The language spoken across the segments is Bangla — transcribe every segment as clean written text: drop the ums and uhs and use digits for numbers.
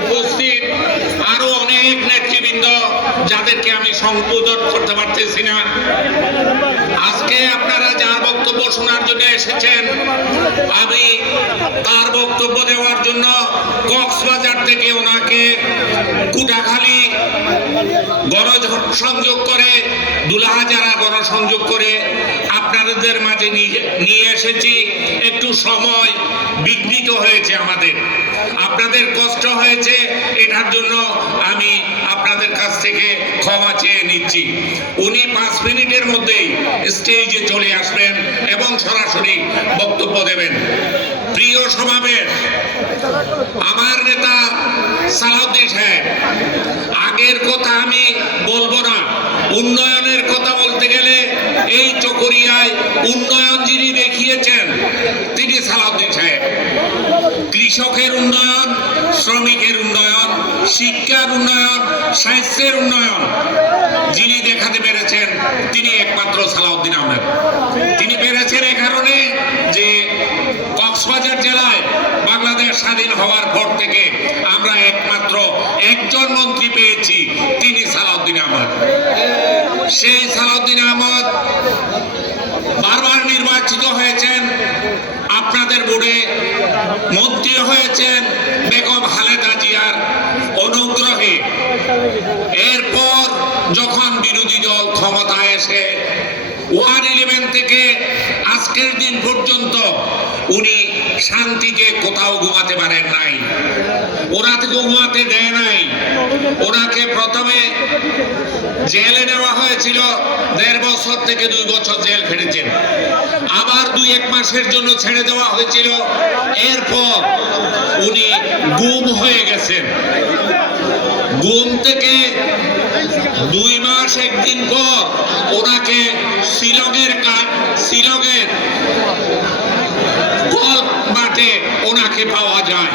উপস্থিত আরো অনেক নেতৃবৃন্দ যাদেরকে আমি সম্বোধন করতে পারতেছি না, আজকে আপনারা যার বক্তব্য শোনার জন্য এসেছেন, আমি তার বক্তব্য দেওয়ার জন্য কক্সবাজার থেকে ওনাকে কুটাখালী গণসংযোগ করে, দুলাহাজারা গণসংযোগ করে আপনাদের মাঝে নিয়ে এসেছি। একটু সময় বিঘ্নিত হয়েছে আমাদের, আপনাদের কষ্ট হয়েছে, এটার জন্য আমি আপনাদের কাছ থেকে ক্ষমা চেয়ে নিচ্ছি। উনি 5 মিনিটের মধ্যেই স্টেজে চলে আসবেন এবং সরাসরি বক্তব্য দেবেন। প্রিয় সমাবেশ, আমার নেতা সালাউদ্দিন সাহেব, আগের কথা আমি বলবো না। উন্নয়নের কথা বলতে গেলে এই চকরিয়ায় উন্নয়ন যিনি দেখিয়েছেন তিনি সালাউদ্দিন সাহেব। কৃষকের উন্নয়ন, শ্রমিকের উন্নয়ন, শিক্ষার উন্নয়ন, স্বাস্থ্যের উন্নয়ন যিনি দেখাতে পেরেছেন তিনি একমাত্র সালাউদ্দিন আহমেদ। তিনি পেরেছেন এ কারণে যে কক্সবাজার জেলায় বাংলাদেশ স্বাধীন হওয়ার পর থেকে আমরা একমাত্র একজন মন্ত্রী পেয়েছি, তিনি সালাউদ্দিন আহমেদ। সেই সালাউদ্দিন আহমেদ বারবার নির্বাচিত হয়েছেন, আপনাদের বোর্ডে মন্ত্রী হয়েছেন বেগম খালেদা জিয়ার অনুগ্রহে। এরপর যখন বিরোধী দল ক্ষমতায় এসে 111 থেকে আজকের দিন পর্যন্ত উনি শান্তিতে কোথাও ঘুমাতে পারেন নাই, ওনাকে ঘুমাতে দেয় নাই। ওনাকে প্রথমে জেলে নেওয়া হয়েছিল, 1.5 বছর থেকে 2 বছর জেল খেটেছেন, আবার 2-1 মাসের জন্য ছেড়ে দেওয়া হয়েছিল। এরপর উনি গুম হয়ে গেছেন। গুম থেকে 2 মাস 1 দিন পর ওনাকে শিলংয়ের গল্ফ মাঠে ওনাকে পাওয়া যায়।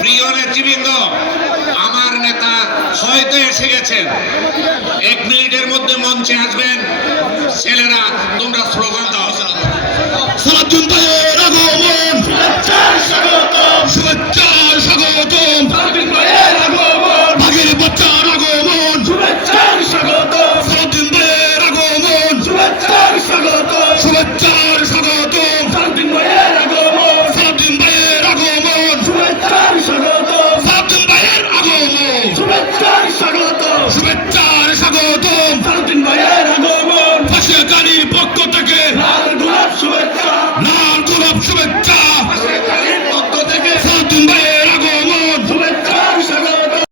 প্রিয় নেতৃবৃন্দ, আমার নেতা হয়তো এসে গেছেন, 1 মিনিটের মধ্যে মঞ্চে আসবেন। ছেলেরা তোমরা স্লোগান দাও।